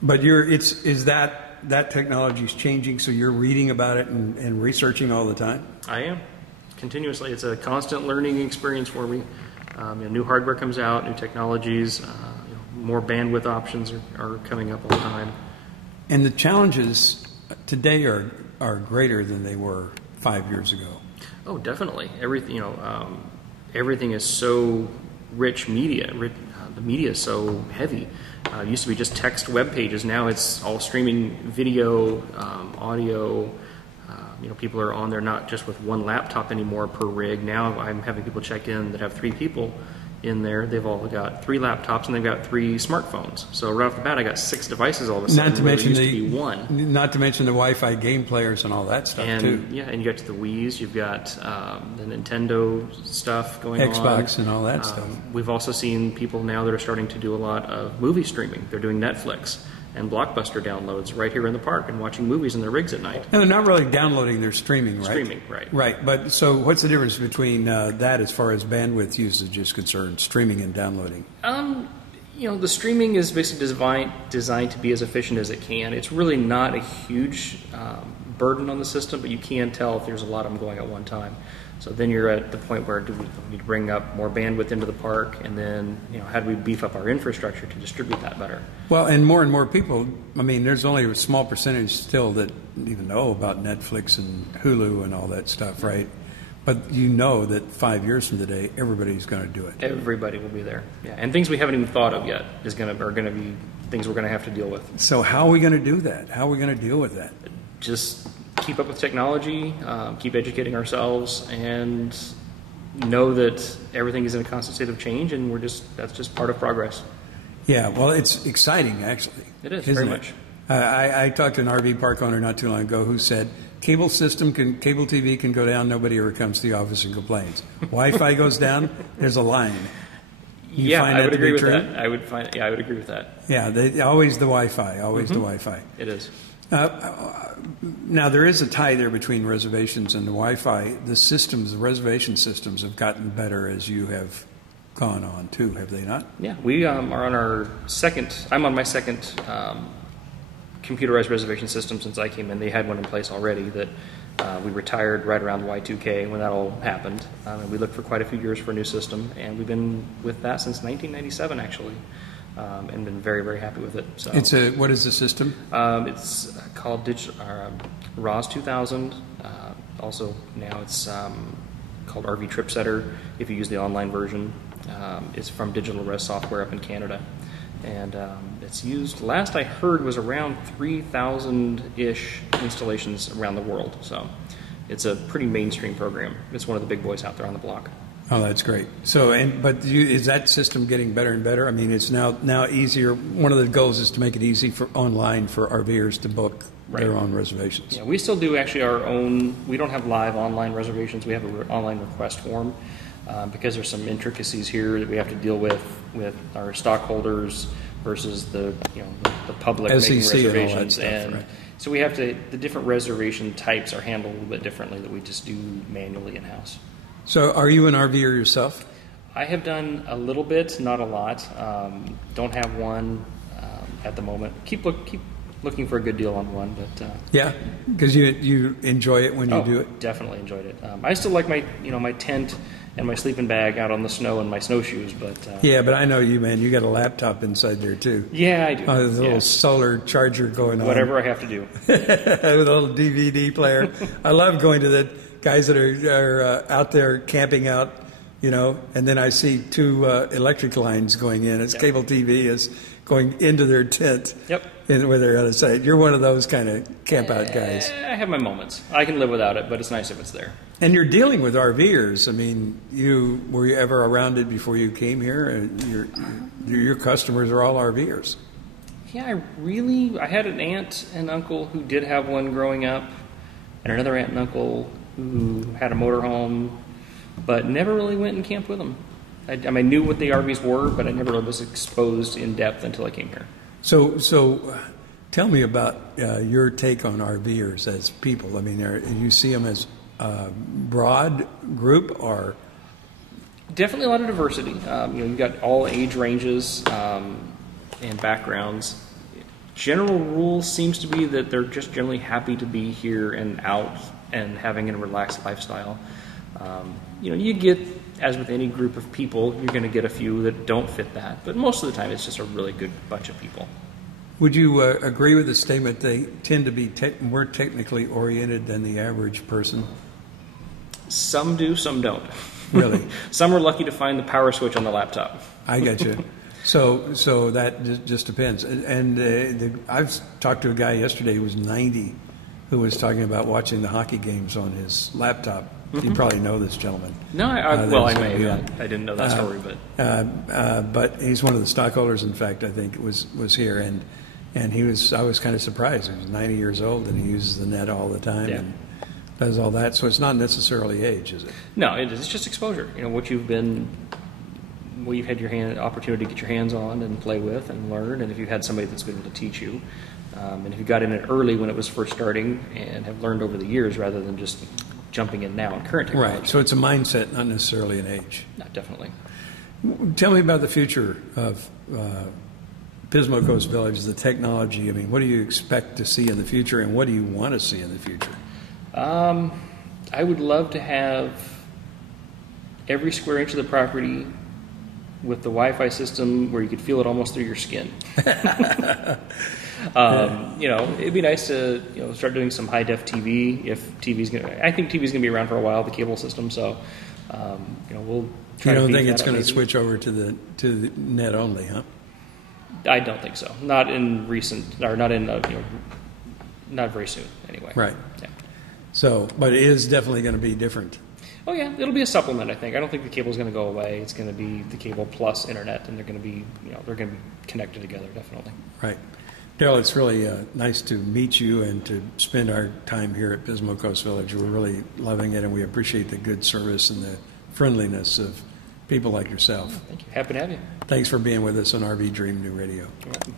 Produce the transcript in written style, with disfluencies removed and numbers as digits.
But is that technology is changing, so you're reading about it and researching all the time? I am, continuously. It's a constant learning experience for me. New hardware comes out, new technologies, more bandwidth options are coming up all the time. And the challenges today are greater than they were 5 years ago. Oh, definitely. Everything is so rich media. The media is so heavy. It used to be just text web pages. Now it's all streaming video, audio. People are on there not just with one laptop anymore per rig. Now I'm having people check in that have 3 people in there. They've all got 3 laptops and they've got 3 smartphones. So right off the bat, I got 6 devices all of a sudden. Not to mention used to be 1. Not to mention the Wi-Fi game players and all that stuff too. Yeah, and you got to the Wii's. You've got the Nintendo stuff going on. Xbox and all that stuff. We've also seen people now that are starting to do a lot of movie streaming. They're doing Netflix and Blockbuster downloads right here in the park and watching movies in their rigs at night. And they're not really downloading, they're streaming, right? Streaming, right. Right, but so what's the difference between that as far as bandwidth usage is concerned, streaming and downloading? The streaming is basically designed to be as efficient as it can. It's really not a huge burden on the system, but you can tell if there's a lot of them going at one time. So then you're at the point where do we need to bring up more bandwidth into the park, and then how do we beef up our infrastructure to distribute that better? Well, and more people. I mean, there's only a small percentage still that even know about Netflix and Hulu and all that stuff, right? But that 5 years from today, everybody's going to do it. Everybody will be there, yeah. And things we haven't even thought of yet are going to be things we're going to have to deal with. So how are we going to do that? How are we going to deal with that? Just keep up with technology, keep educating ourselves, and know that everything is in a constant state of change, and that's just part of progress. Yeah, well, it's exciting, actually. It is, very much. I talked to an RV park owner not too long ago who said, cable TV can go down, nobody ever comes to the office and complains. Wi-Fi goes down, there's a line. I would agree with that. I would agree with that. Yeah, always the Wi-Fi, always the Wi-Fi. It is. Now, there is a tie there between reservations and the Wi-Fi. The reservation systems have gotten better as you have gone on, too, have they not? Yeah, we are on I'm on my second computerized reservation system since I came in. They had one in place already that we retired right around Y2K when that all happened. And we looked for quite a few years for a new system, and we've been with that since 1997, actually. And been very, very happy with it. So what is the system? It's called ROS 2000. Also now it's called RV Trip Setter if you use the online version. It's from Digital Res Software up in Canada, and it's used. Last I heard was around 3,000-ish installations around the world. So it's a pretty mainstream program. It's one of the big boys out there on the block. Oh, that's great. So, is that system getting better and better? I mean, it's now easier. One of the goals is to make it easy online for RVers to book their own reservations. Yeah, we still do actually our own. We don't have live online reservations. We have an online request form because there's some intricacies here that we have to deal with our stockholders versus the public SEC making reservations, and all that stuff, right. So we have to. The different reservation types are handled a little bit differently that we just do manually in house. So are you an RVer yourself? I have done a little bit, not a lot. Don't have one at the moment. Keep looking for a good deal on one, but yeah, because you enjoy it when you do it. Definitely enjoyed it. I still like my my tent and my sleeping bag out on the snow and my snowshoes, but yeah, but I know you, man. You got a laptop inside there too. Yeah, I do. There's a little solar charger going on. Whatever I have to do. With a little DVD player. I love going to the guys that are out there camping out, and then I see 2 electric lines going in. It's cable TV is going into their tent. Yep. Where they're on the site. You're one of those kind of camp out guys. I have my moments. I can live without it, but it's nice if it's there. And you're dealing with RVers. I mean, were you ever around it before you came here? Your customers are all RVers. Yeah, I had an aunt and uncle who did have one growing up, and another aunt and uncle who had a motorhome, but never really went and camped with them. I knew what the RVs were, but I never was exposed in depth until I came here. So tell me about your take on RVers as people. I mean, you see them as a broad group, or definitely a lot of diversity. You've got all age ranges and backgrounds. General rule seems to be that they're just generally happy to be here and out and having a relaxed lifestyle. You get, as with any group of people, you're going to get a few that don't fit that, but most of the time it's just a really good bunch of people. Would you agree with the statement they tend to be more technically oriented than the average person? Some do, some don't. Really? Some are lucky to find the power switch on the laptop. I get you. So that just depends. And I've talked to a guy yesterday who was 90 who was talking about watching the hockey games on his laptop. You probably know this gentleman. No, I may. I didn't know that story, but he's one of the stockholders. In fact, I think was here, and I was kind of surprised. He was 90 years old, and he uses the net all the time and does all that. So it's not necessarily age, is it? No, it is. It's just exposure. What you've had your opportunity to get your hands on and play with and learn, and if you've had somebody that's been able to teach you, and if you got in it early when it was first starting and have learned over the years rather than just jumping in now in current technology. Right. So it's a mindset, not necessarily an age. No, definitely. Tell me about the future of Pismo Coast Village, the technology. I mean, what do you expect to see in the future, and what do you want to see in the future? I would love to have every square inch of the property with the Wi-Fi system where you could feel it almost through your skin. It'd be nice to start doing some high-def TV. I think TV's going to be around for a while, the cable system. So, we'll try. You don't think it's going to switch over to the net only, huh? I don't think so. Not in recent, or not in not very soon, anyway. Right. Yeah. So, but it is definitely going to be different. Oh yeah, it'll be a supplement. I think. I don't think the cable's going to go away. It's going to be the cable plus internet, and they're going to be connected together, definitely. Right. Darrell, it's really nice to meet you and to spend our time here at Pismo Coast Village. We're really loving it, and we appreciate the good service and the friendliness of people like yourself. Thank you. Happy to have you. Thanks for being with us on RV Dream New Radio. You're welcome.